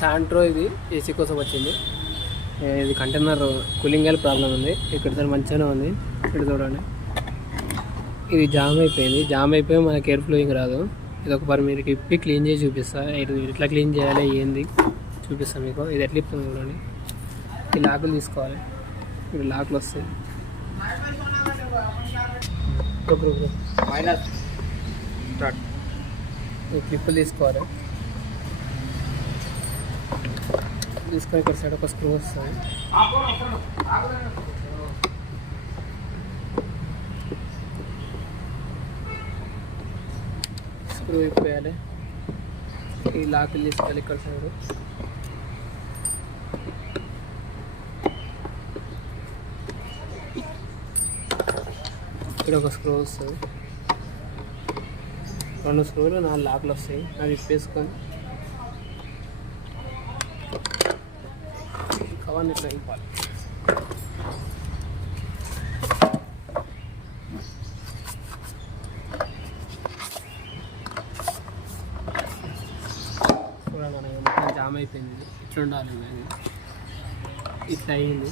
Santro ఇది AC కోసం వచ్చింది. ఇది కంటైనర్ కూలింగ్ ఆయిల్ ప్రాబ్లం ఉంది. ఇక్కడ మంచిగానే ఉంది. ఇక్కడ చూడండి, ఇది జామ్ అయిపోయింది. జామ్ అయిపోయి మనకి ఎయిర్ ఫ్లోయింగ్ రాదు. ఇది ఒకసారి మీరు ఇప్పి క్లీన్ చేసి చూపిస్తా. ఇది ఎట్లా క్లీన్ చేయాలి ఏంది చూపిస్తాను మీకు. ఇది ఎట్లా ఇస్తుంది చూడండి. ఈ లాకులు తీసుకోవాలి. ఇప్పుడు లాకులు వస్తాయి. ఈ క్లిప్పులు తీసుకోవాలి. తీసుకొని ఇక్కడ సైడ్ ఒక స్క్రూ వస్తుంది. స్క్రూ ఇప్పేయాలి. ఈ లాకులు తీసుకోవాలి. ఇక్కడ సైడ్ ఇక్కడ ఒక స్క్రూ వస్తుంది. 2 స్క్రూలు 4 లాకులు వస్తాయి. అవి ఇప్పేసుకొని కవర్ని ఇట్లా ఇవ్వాలి. చూడండి, మనకి మొత్తం జామ్ అయిపోయింది. ఇట్లా ఉండాలి. ఇట్లా అయ్యింది.